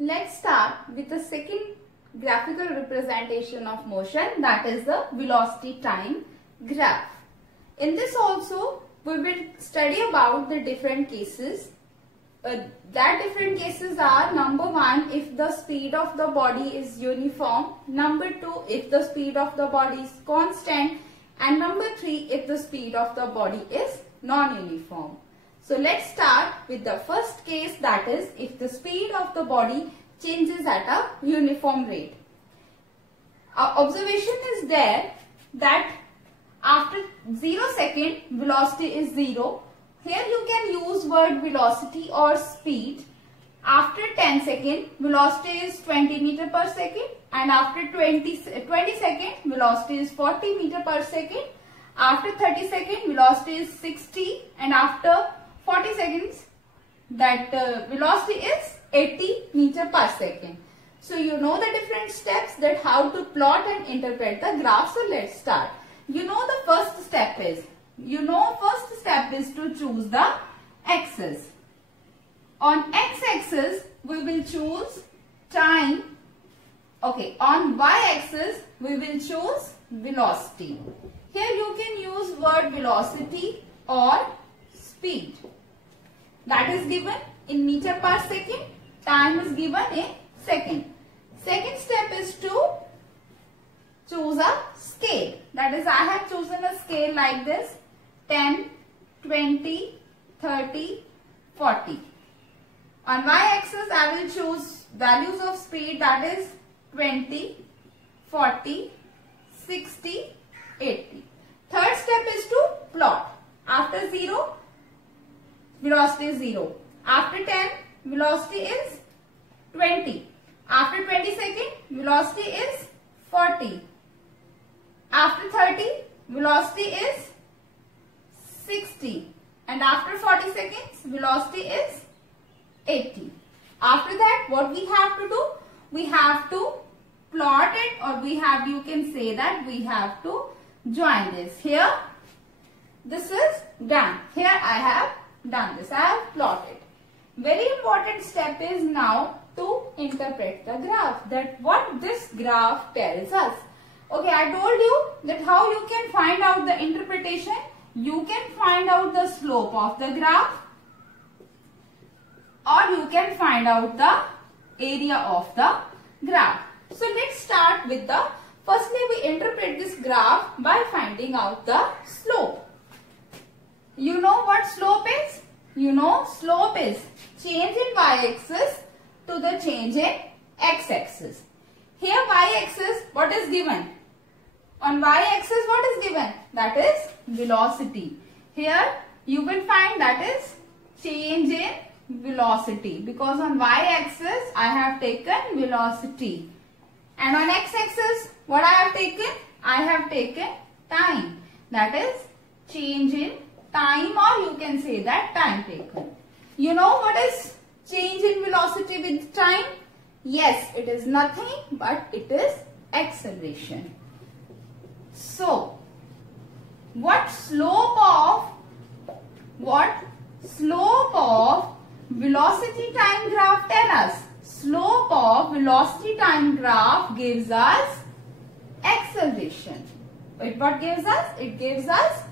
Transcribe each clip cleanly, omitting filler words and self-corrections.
Let's start with the second graphical representation of motion, that is the velocity time graph. In this also we will study about the different cases. That different cases are: number 1, if the speed of the body is uniform; number 2, if the speed of the body is constant; and number 3, if the speed of the body is non-uniform. So let's start with the first case, that is if the speed of the body changes at a uniform rate. Our observation is there that after 0 second velocity is 0. Here you can use word velocity or speed. After 10 second velocity is 20 meter per second, and after 20 second velocity is 40 meter per second. After 30 second velocity is 60, and after 40 seconds that velocity is 80 meter per second. So you know the different steps that how to plot and interpret the graph. So let's start. You know the first step is to choose the axis. On x-axis we will choose time. Okay, on y-axis we will choose velocity. Here you can use word velocity or speed. That is given in meter per second. Time is given in second. Second step is to choose a scale. That is, I have chosen a scale like this: 10, 20, 30, 40. On y-axis I will choose values of speed, that is 20, 40, 60, 80. Third step is to plot. After 0, velocity is 0. After 10, velocity is 20. After 20 seconds, velocity is 40. After 30, velocity is 60. And after 40 seconds, velocity is 80. After that, what we have to do? We have to plot it, or you can say that we have to join this. Here, this is done. Here I have done this. I have plotted. Very important step is now to interpret the graph. That what this graph tells us. Okay, I told you that how you can find out the interpretation. You can find out the slope of the graph, or you can find out the area of the graph. So let's start with the, firstly we interpret this graph by finding out the slope. You know what slope is? You know slope is change in y-axis to the change in x-axis. Here y-axis, what is given? On y-axis what is given? That is velocity. Here you will find that is change in velocity, because on y-axis I have taken velocity. And on x-axis what I have taken? I have taken time. That is change in time, or you can say that time taken. You know what is change in velocity with time? Yes, it is nothing but it is acceleration. So, what slope of velocity time graph tell us? Slope of velocity time graph gives us acceleration. What gives us? It gives us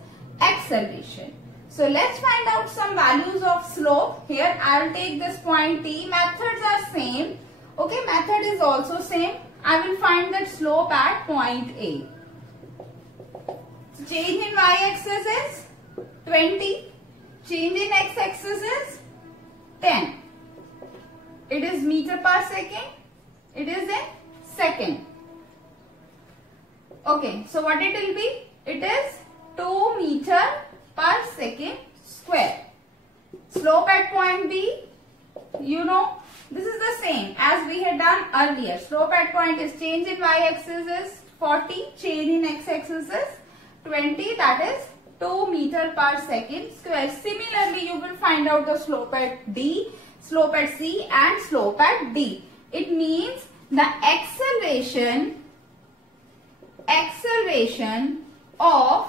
acceleration. So let's find out some values of slope. Here I will take this point T. Methods are same. Okay, method is also same. I will find that slope at point A. So change in y-axis is 20. Change in x-axis is 10. It is meter per second. It is in second. Okay, so what it will be? It is 2 meter per second square. Slope at point B, you know, this is the same as we had done earlier. Slope at point is change in y-axis is 40, change in x-axis is 20, that is 2 meter per second square. Similarly, you will find out the slope at D, slope at C and slope at D. It means the acceleration of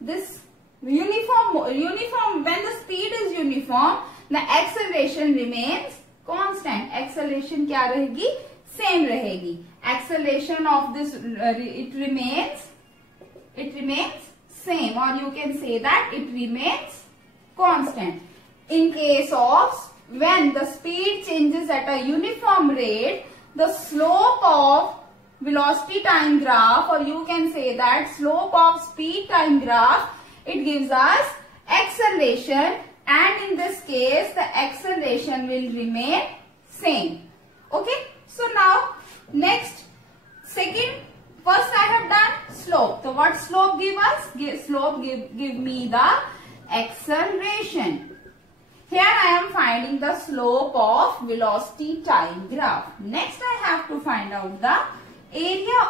this uniform, when the speed is uniform, the acceleration remains constant, acceleration क्या रहेगी, same रहेगी. Acceleration of this it remains same, or you can say that it remains constant. In case of when the speed changes at a uniform rate, the slope of velocity time graph, or you can say that slope of speed time graph, it gives us acceleration, and in this case the acceleration will remain same. Okay, so now next, first I have done slope. So what slope give us? Slope give me the acceleration. Here I am finding the slope of velocity time graph. Next I have to find out the area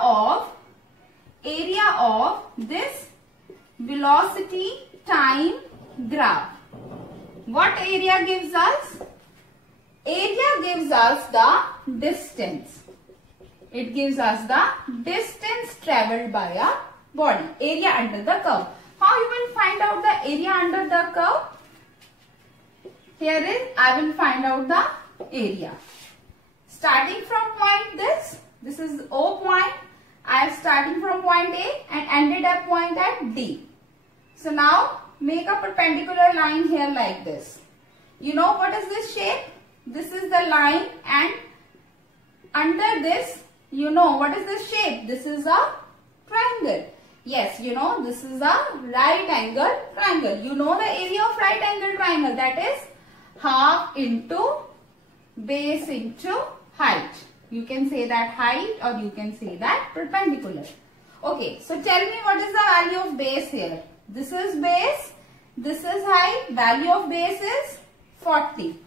of this velocity time graph. What area gives us? Area gives us the distance. It gives us the distance traveled by a body. Area under the curve. How you will find out the area under the curve? Here is, I will find out the area. Starting from point this is O point. I am starting from point A and ended at point at D. So now make a perpendicular line here like this. You know what is this shape? This is the line, and under this, you know what is this shape? This is a triangle. Yes, you know this is a right angle triangle. You know the area of right angle triangle, that is half into base into height. You can say that height, or you can say that perpendicular. Okay, so tell me what is the value of base here? This is base, this is height. Value of base is 40.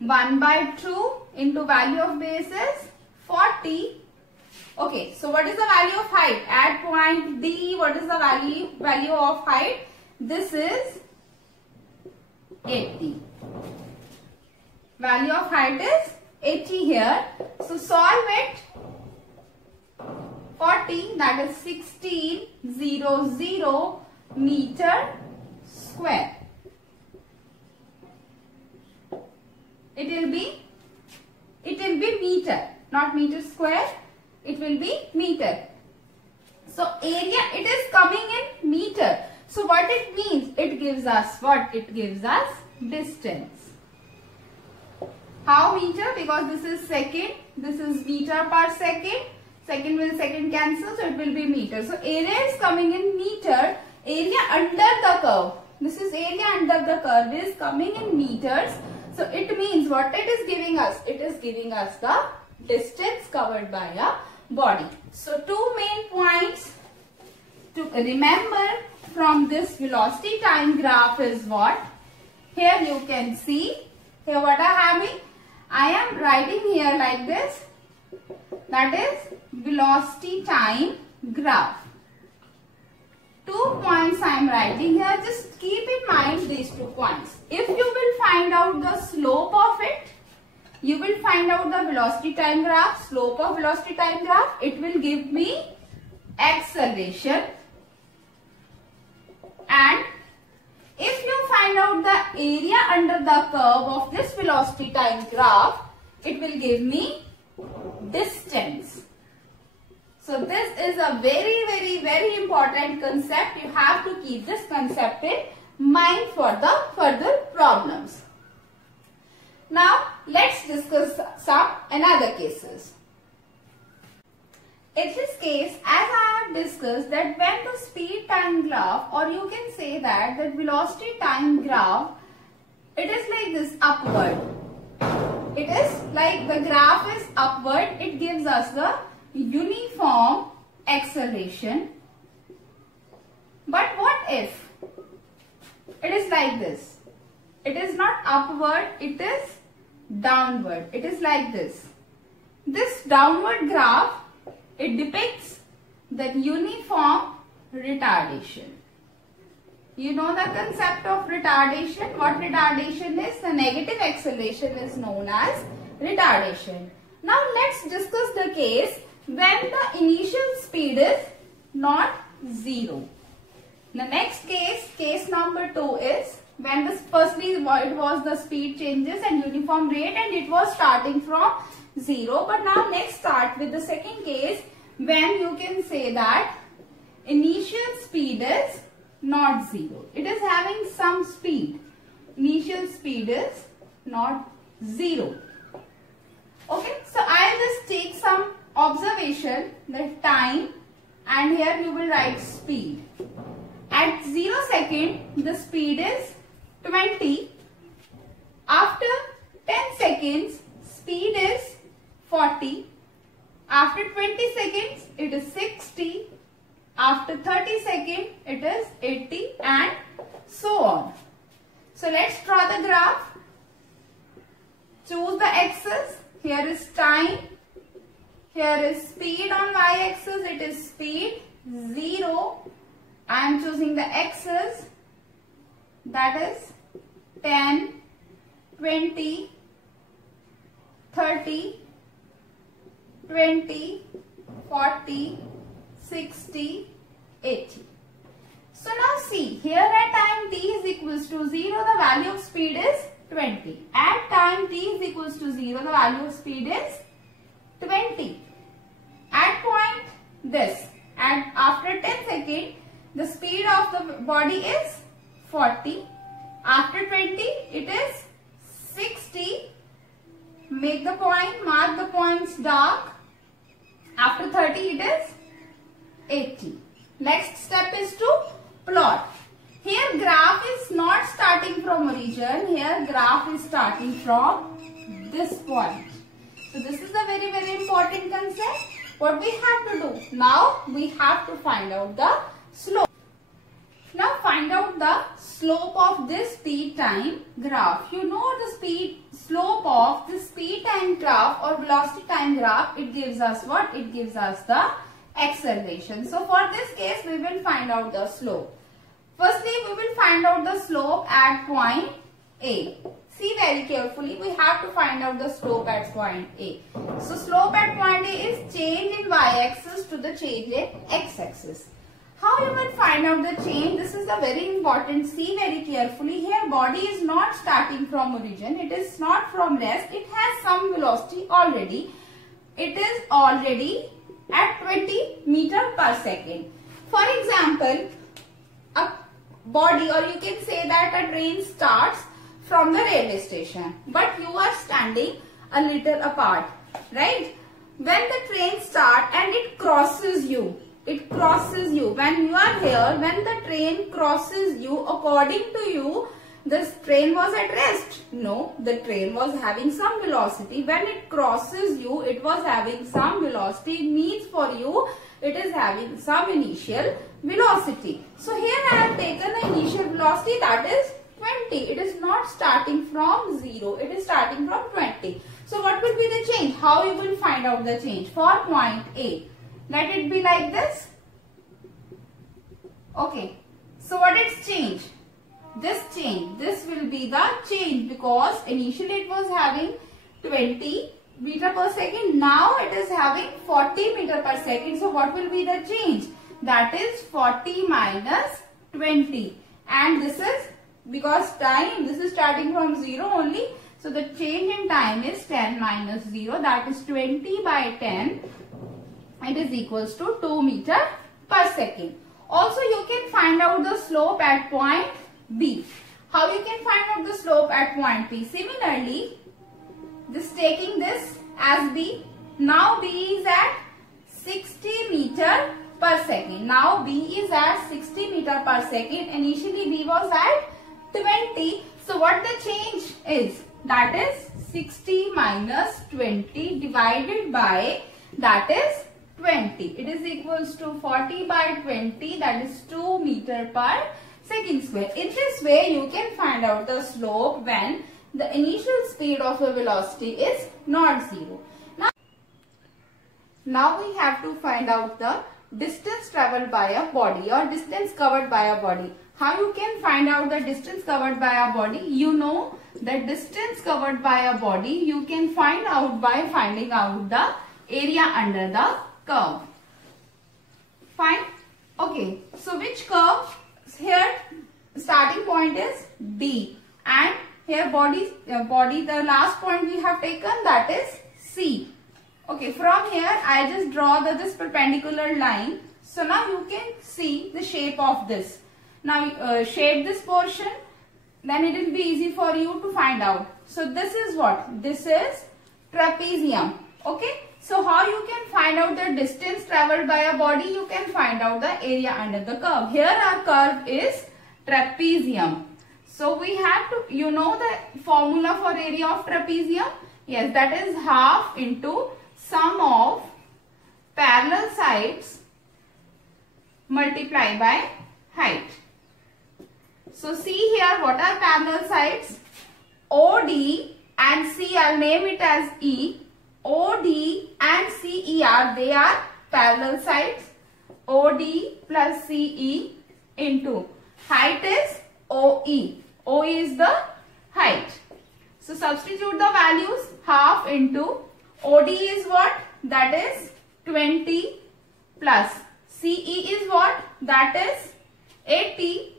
1 by 2 into value of base is 40. Okay, so what is the value of height? At point D, what is the value of height? This is 80. Value of height is 80 here. So solve it. 40, that is 1600 meter square. It will be meter, not meter square. It will be meter. So area, it is coming in meter. So what it means? It gives us what? It gives us distance. How meter? Because this is second. This is meter per second. Second will second cancel, so it will be meter. So area is coming in meter. Area under the curve. This is area under the curve is coming in meters. So it means what it is giving us? It is giving us the distance covered by a body. So two main points to remember from this velocity time graph is what? Here you can see. Here what I am having? I am writing here like this. That is velocity time graph. 2 points I am writing here. Just keep in mind these 2 points. If you will find out the slope of it, you will find out the velocity time graph, slope of velocity time graph. It will give me acceleration. And if you find out the area under the curve of this velocity time graph, it will give me distance. So this is a very important concept. You have to keep this concept in mind for the further problems. Now let's discuss some another cases. In this case, as I have discussed, that when the speed time graph, or you can say that the velocity time graph, it is like this upward. It is like the graph is upward. It gives us the uniform acceleration. But what if it is like this? It is not upward, it is downward. It is like this. This downward graph, it depicts the uniform retardation. You know the concept of retardation. What retardation is? The negative acceleration is known as retardation. Now let's discuss the case when the initial speed is not 0. The next case number 2 is When this firstly it was the speed changes and uniform rate, and it was starting from 0. But now let's start with the second case, when you can say that initial speed is not 0. It is having some speed. Initial speed is not 0. Okay, so I'll just take some observation, the time, and here you will write speed. At 0 second, the speed is 20. After 10 seconds, speed is 40. After 20 seconds, it is 60. After 30 seconds, it is 80, and so on. So let's draw the graph. Choose the axis. Here is time. Here is speed on y-axis. It is speed 0. I am choosing the axis, that is 10, 20, 30, 20, 40, 60, 80. So now see, here at time t is equals to 0, the value of speed is 20. At time t is equals to 0, the value of speed is 20. At point this, and after 10 seconds, the speed of the body is 40. After 20, it is 60. Make the point, mark the points dark. After 30, it is 80. Next step is to plot. Here graph is not starting from origin. Here graph is starting from this point. So this is a very, very important concept. What we have to do? Now we have to find out the slope. Now find out the slope of this speed time graph. You know the slope of the speed time graph or velocity time graph, it gives us what? It gives us the acceleration. So for this case, we will find out the slope. Firstly, we will find out the slope at point A. See very carefully, we have to find out the slope at point A. So slope at point A is change in y-axis to the change in x-axis. How you will find out the change? This is a very important. See very carefully. Here body is not starting from origin. It is not from rest. It has some velocity already. It is already at 20 meter per second. For example, a body, or you can say that a train starts from the railway station, but you are standing a little apart, right? When the train starts and it crosses you, when you are here, when the train crosses you, according to you, this train was at rest. No, the train was having some velocity. When it crosses you, it was having some velocity. It means for you, it is having some initial velocity. So here I have taken the initial velocity, that is 20. It is not starting from 0. It is starting from 20. So what will be the change? How you will find out the change? For point A, let it be like this. Okay. So what is change? This change. This will be the change, because initially it was having 20 meter per second. Now it is having 40 meter per second. So what will be the change? That is 40 minus 20. And this is, because time, this is starting from 0 only. So the change in time is 10 minus 0. That is 20 by 10. It is equals to 2 meter per second. Also you can find out the slope at point B. How you can find out the slope at point B? Similarly, taking this as B. Now B is at 60 meter per second. Now B is at 60 meter per second. Initially B was at 20. So what the change is? That is 60 minus 20 divided by, that is 20. It is equals to 40 by 20, that is 2 meter per second square. In this way you can find out the slope when the initial speed of a velocity is not 0. Now we have to find out the distance traveled by a body or distance covered by a body. How you can find out the distance covered by a body? You know that distance covered by a body you can find out by finding out the area under the curve. Fine. Okay. So which curve? Here starting point is D, and here body the last point we have taken, that is C. Okay, from here I just draw this perpendicular line. So now you can see the shape of this. Now shape this portion, then it will be easy for you to find out. So this is what? This is trapezium. Okay. So how you can find out the distance traveled by a body? You can find out the area under the curve. Here our curve is trapezium. So we have to, you know the formula for area of trapezium? Yes, that is half into sum of parallel sides multiplied by height. So see here, what are parallel sides? OD and C, I'll name it as E. OD and CE they are parallel sides. OD plus CE into height is OE. OE is the height. So substitute the values. Half into OD is what? That is 20 plus CE is what? That is 80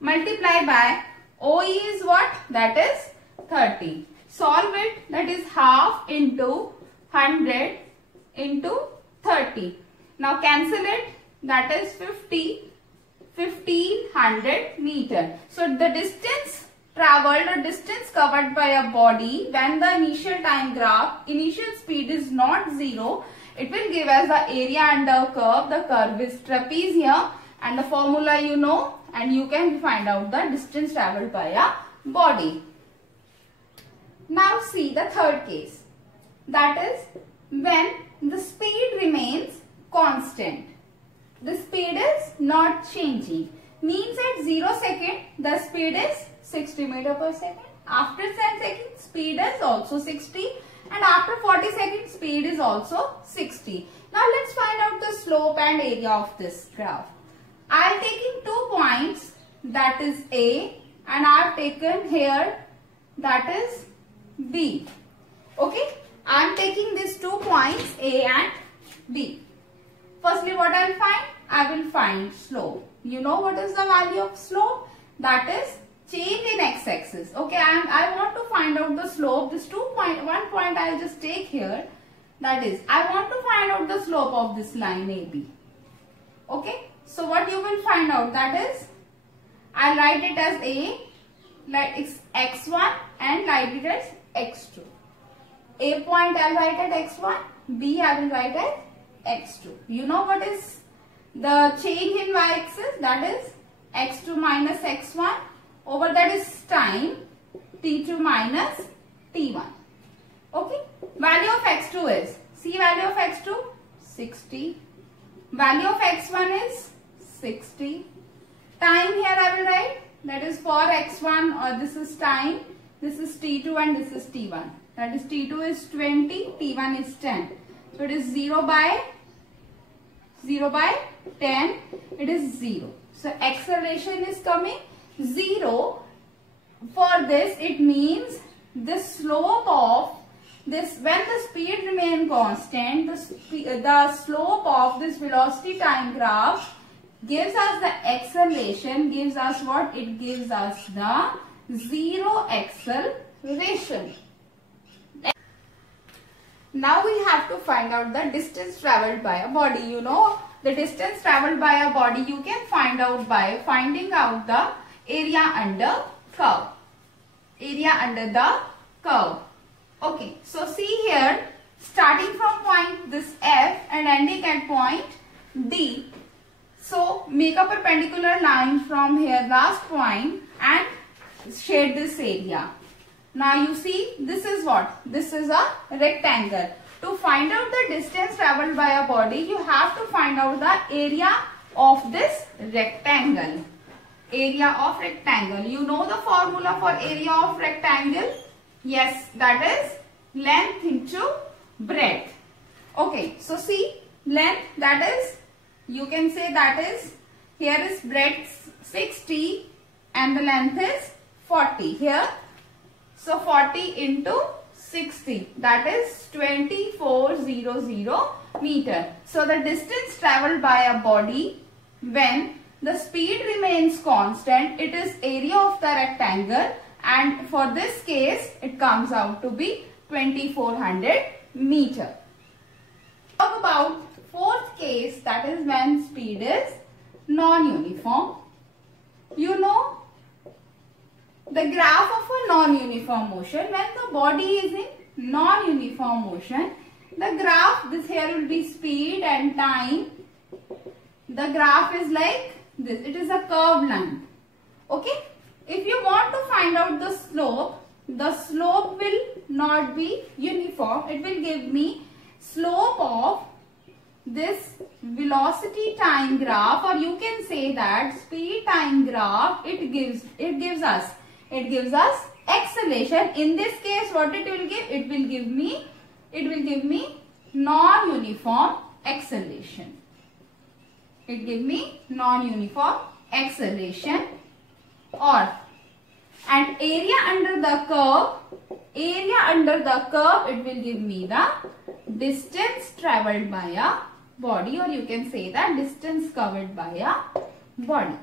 multiply by OE is what? That is 30. Solve it. That is half into 100 into 30. Now cancel it. That is 50. 1500 meter. So the distance traveled or distance covered by a body when the initial time graph, initial speed is not 0, it will give us the area under curve. The curve is trapezium and the formula you know, and you can find out the distance traveled by a body. Now see the third case, that is when the speed remains constant. The speed is not changing. Means at 0 second the speed is 60 meter per second. After 10 seconds speed is also 60, and after 40 seconds speed is also 60. Now let's find out the slope and area of this graph. I am taking 2 points, that is A, and I have taken here, that is B. Okay, I am taking these 2 points A and B. Firstly, what I will find? I will find slope. You know what is the value of slope? That is change in x-axis. Okay, I want to find out the slope. This 1 point I will just take here. That is, I want to find out the slope of this line AB. Okay, so what you will find out? That is, I will write it as A, like it's x1 and write it as x2. A point I will write at x1, B I will write at x2. You know what is the change in y-axis? That is x2 minus x1. Over that is time, t2 minus t1. Okay. Value of x2 is, see value of x2, 60. Value of x1 is 60. Time here I will write, that is for x1, or this is time, this is t2 and this is t1. That is t2 is 20, t1 is 10. So it is 0 by 10, it is 0. So acceleration is coming 0. For this it means the slope of this, when the speed remains constant, the slope of this velocity time graph gives us the acceleration, gives us what? It gives us the 0 acceleration. Now we have to find out the distance traveled by a body. You know, the distance traveled by a body you can find out by finding out the area under curve. Area under the curve. Okay, so see here, starting from point this F and ending at point D. So make a perpendicular line from here, last point, and shade this area. Now you see, this is what? This is a rectangle. To find out the distance traveled by a body, you have to find out the area of this rectangle. Area of rectangle. You know the formula for area of rectangle? Yes, that is length into breadth. Okay, so see, length, that is, you can say that is, here is breadth 60 and the length is 40 here. So 40 into 60, that is 2400 meter. So the distance traveled by a body when the speed remains constant. It is area of the rectangle, and for this case it comes out to be 2400 meter. Talk about fourth case, that is when speed is non-uniform. You know the graph of a non-uniform motion, when the body is in non-uniform motion, the graph, this here will be speed and time. The graph is like this. It is a curved line. Okay. If you want to find out the slope will not be uniform. It will give me slope of this velocity time graph, or you can say that speed time graph. It gives us acceleration. In this case, what it will give? It will give me non-uniform acceleration. It gives me non-uniform acceleration. And area under the curve, it will give me the distance traveled by a body, or you can say that distance covered by a body.